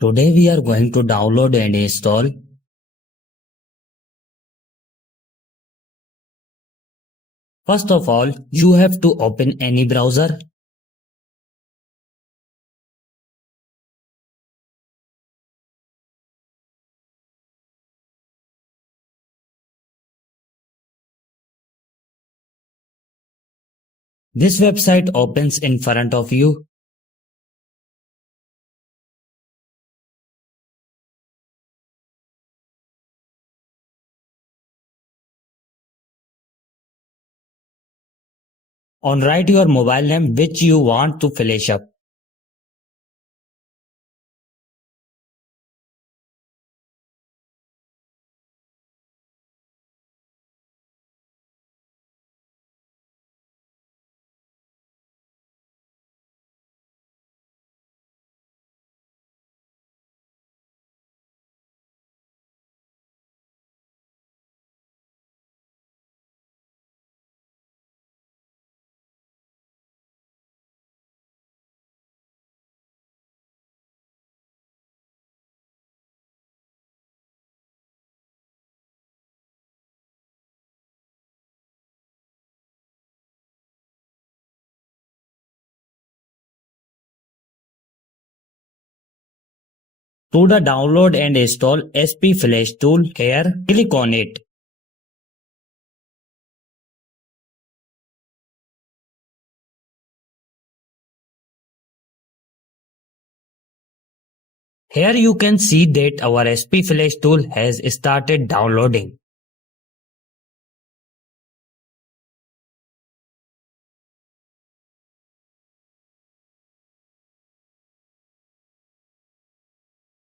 Today we are going to download and install First of all, you have to open any browser. This website opens in front of you. On write your mobile name which you want to flash up. To the download and install SP Flash tool here, click on it. Here you can see that our SP Flash tool has started downloading.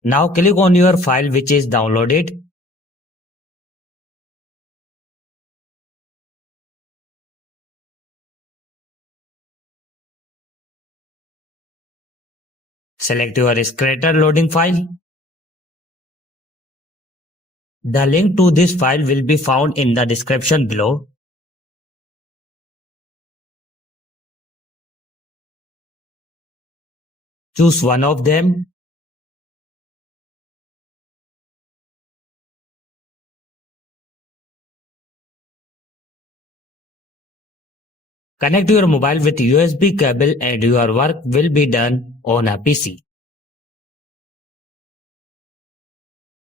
Now click on your file which is downloaded. Select your Scratter loading file. The link to this file will be found in the description below. Choose one of them. Connect your mobile with USB cable and your work will be done on a PC.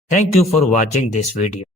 Thank you for watching this video.